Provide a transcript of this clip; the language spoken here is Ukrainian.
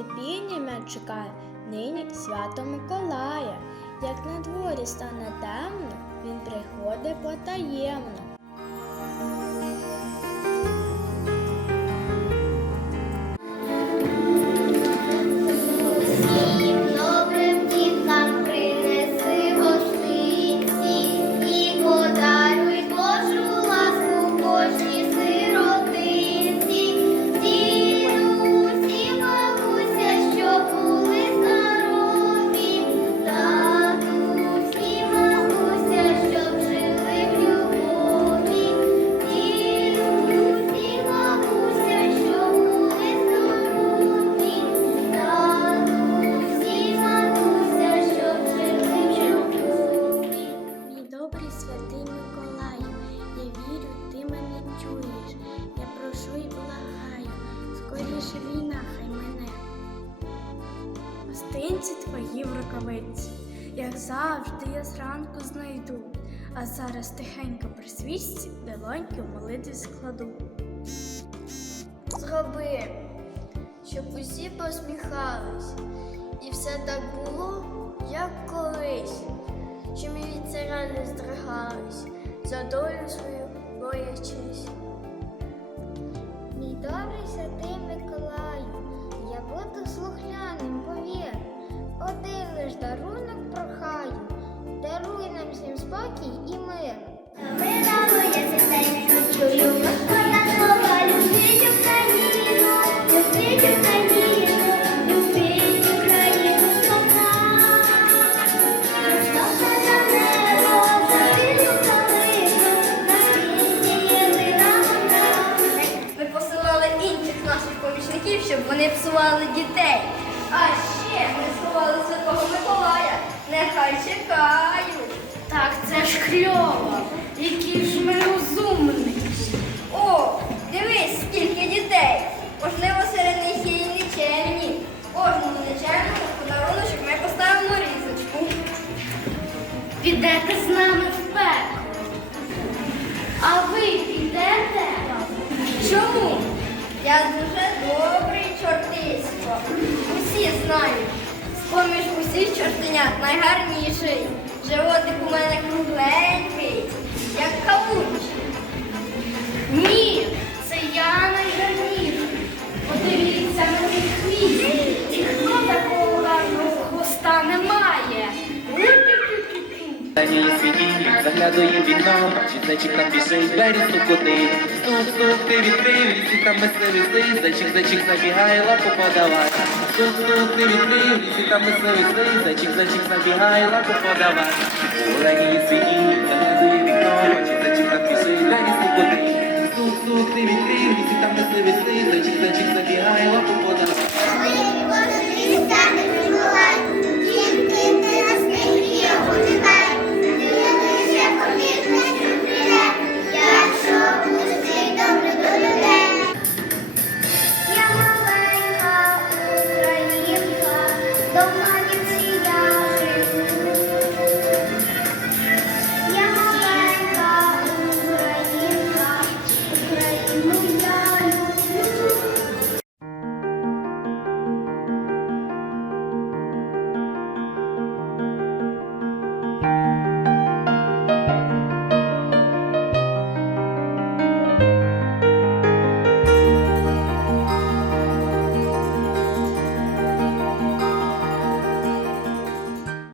нетерпінням я нині свято Миколая. Як на дворі стане темно, він приходить потаємно. Чуєш. Я прошу і благаю, скоріше війна хай мене. Гостинці твої в рукавиці, як завжди я зранку знайду, а зараз тихенько при свічці долоньки в молитві складу. Зроби, щоб усі посміхались, і все так було, як колись, що ми від царя не здригались, за долю свою боячись. Вони псували дітей. А ще ми сховали Святого Миколая. Нехай чекають. Так це ж кльово, які ж ми розумні. О, дивись, скільки дітей. Можливо, серед них є і нечемні. Кожному нечемному подаруночок ми поставимо різочку. Підете з нами в пекло. А ви підете? Чому? Я дуже добрий чортисько. Усі знають. З-поміж усіх чортенят найгарніший. Животик у мене кругленький, як кавунчик. Ні, Дані світі, заглядує вікно, бачить зайчик там біжить, двері стукоти. Стук, стук, ти відкрив, лісі там мисливий слизь, зайчик, зайчик забігає, лапу подавай. Стук, стук, ти відкрив, лісі там мисливий слизь, зайчик, зайчик забігає, лапу подавай. so much.